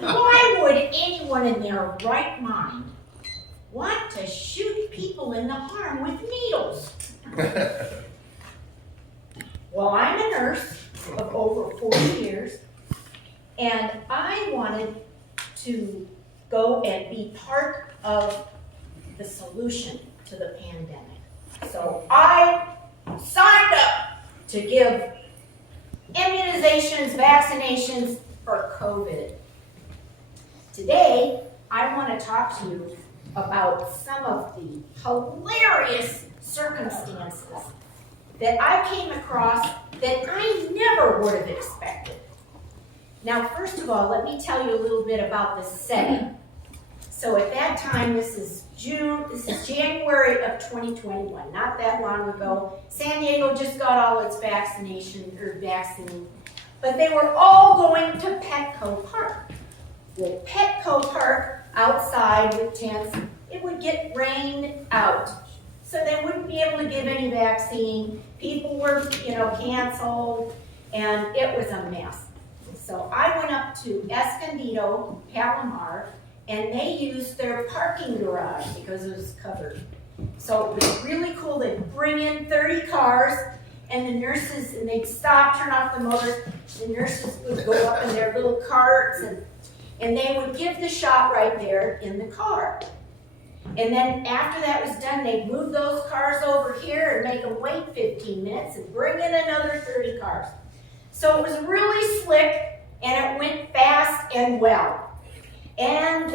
Why would anyone in their right mind want to shoot people in the arm with needles? Well, I'm a nurse of over 40 years, and I wanted to go and be part of the solution to the pandemic. So I signed up to give immunizations, vaccinations for COVID. Today, I want to talk to you about some of the hilarious circumstances that I came across that I never would have expected. Now, first of all, let me tell you a little bit about the setting. So at that time, this is January of 2021, not that long ago. San Diego just got all its vaccine, but they were all going to Petco Park. With Petco Park outside with tents, it would get rained out. So they wouldn't be able to give any vaccine. People were, canceled, and it was a mess. So I went up to Escondido, Palomar, and they used their parking garage because it was covered. So it was really cool. They'd bring in 30 cars, and the nurses, and they'd stop, turn off the motors. The nurses would go up in their little carts, and they would give the shot right there in the car. And then after that was done, they'd move those cars over here and make them wait 15 minutes and bring in another 30 cars. So it was really slick, and it went fast and well. And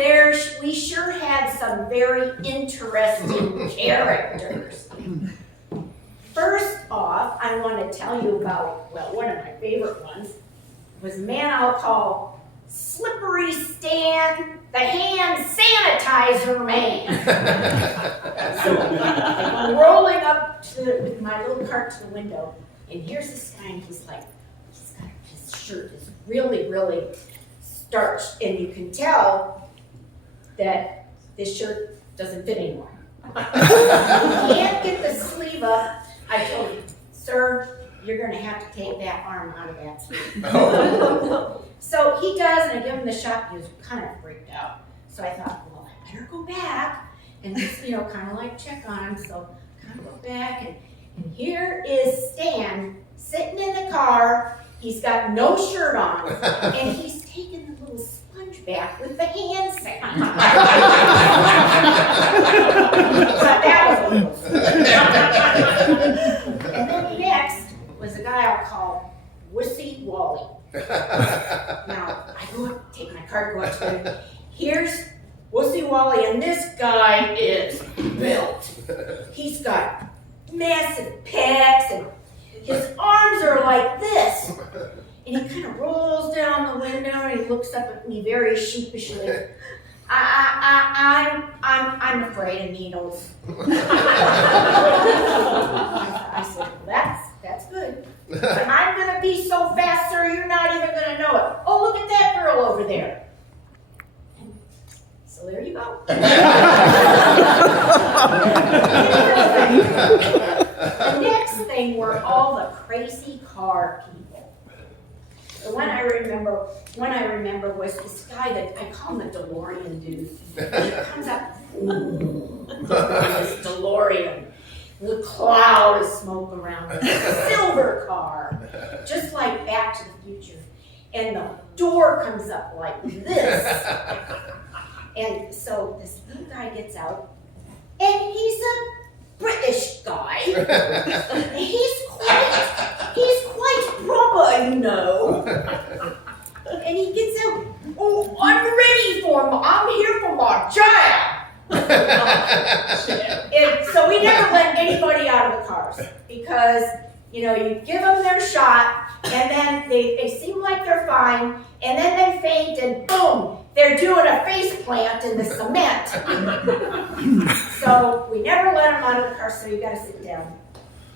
we sure had some very interesting characters. First off, I want to tell you about, one of my favorite ones was a man I'll call Slippery Stan, the hand sanitizer man. So I'm rolling up with my little cart to the window, and here's this guy, and he's got his shirt is really, really starched, and you can tell that this shirt doesn't fit anymore. You can't get the sleeve up. I told him, sir, you're going to have to take that arm out of that sleeve. So he does, and I give him the shot. He was kind of freaked out. So I thought, well, I better go back and just, kind of like check on him. So kind of go back, and here is Stan sitting in the car. He's got no shirt on, and he's taking the little sponge bath with the hand sanitizer. But that was And then next was a guy I'll call Wussy Wally. Now, I go up, take my cart, go up to him. Here's Wussy Wally, and this guy is built. He's got massive pecs, and his arms are like this. And he kind of rolls down the window, and he looks up at me very sheepishly. I'm afraid of needles. I said, well, that's good. But I'm going to be so fast, sir, you're not even going to know it. Oh, look at that girl over there. So there you go. The next thing were all the crazy car people. The one I remember was this guy that I call him a DeLorean dude. He comes up, this DeLorean, with a cloud of smoke around it, a silver car, just like Back to the Future. And the door comes up like this. And so this little guy gets out, and he's a British guy. He's quite proper, And he gets out, oh, I'm ready for him. I'm here for my jab. And so we never let anybody out of the cars because, you give them their shot, and then they seem like they're fine, and then they faint, and boom, they're doing a face plant in the cement. So we never let him out of the car, so you got to sit down.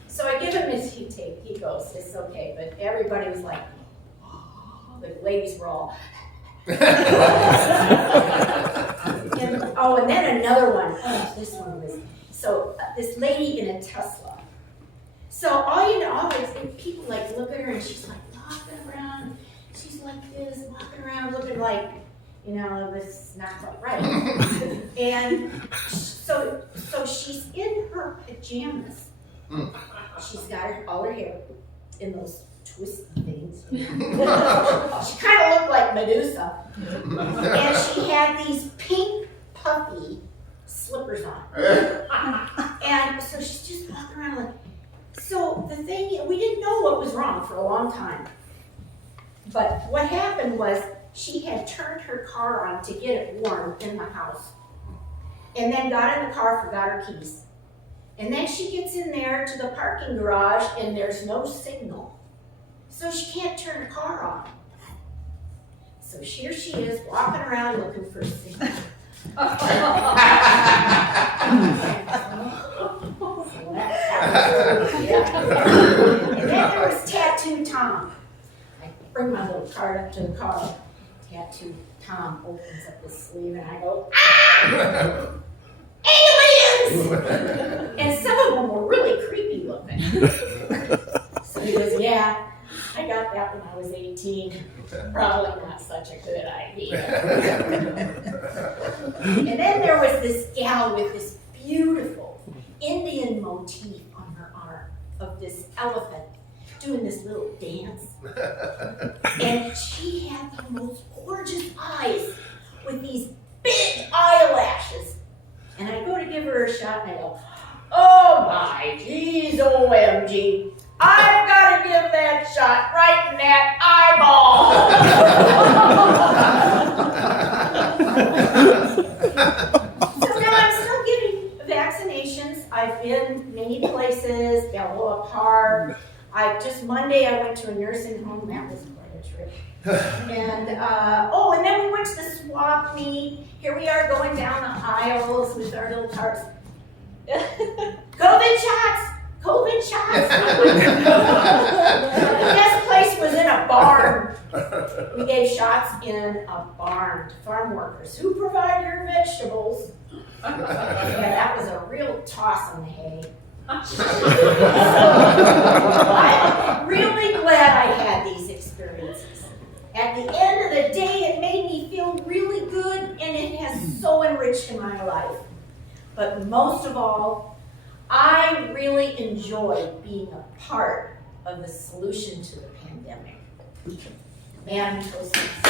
So I give him his heat tape. He goes, it's okay, but everybody was like, oh, the ladies were all. And then another one. Oh, this one was, so this lady in a Tesla, So all you know, always people like look at her and she's like walking around. She's like this, walking around looking like, you know, this is not quite right. And so she's in her pajamas. She's got all her hair in those twisty things. She kind of looked like Medusa. And she had these pink puffy slippers on. And so she's just walking around like, so the thing, we didn't know what was wrong for a long time. But what happened was she had turned her car on to get it warm in the house. And then got in the car, forgot her keys. And then she gets in there to the parking garage and there's no signal. So she can't turn her car on. So here she is walking around looking for a signal. And then there was Tattoo Tom. I bring my little card up to the car. Tattoo Tom opens up his sleeve and I go, ah! Aliens! And some of them were really creepy looking. So he goes, yeah, I got that when I was 18. Probably not such a good idea. And then there was this gal with this beautiful Indian motif on her arm of this elephant doing this little dance. And she had the most gorgeous eyes with these big eyelashes. And I go to give her a shot and I go, oh my geez, OMG. I've got to give that shot right in that eyeball. So now I'm still giving vaccinations. I've been many places, Balboa Park. Monday I went to a nursing home. That was quite a trip. And and then we went to the swap meet. Here we are going down the aisles with our little carts. COVID shots! COVID shots! The best place was in a barn. We gave shots in a barn to farm workers who provide your vegetables. Yeah, that was a real toss on the hay. So, I'm really glad I had these experiences. At the end of the day, it made me feel really good, and it has so enriched my life. But most of all, I really enjoyed being a part of the solution to the pandemic. Madam Toastmaster.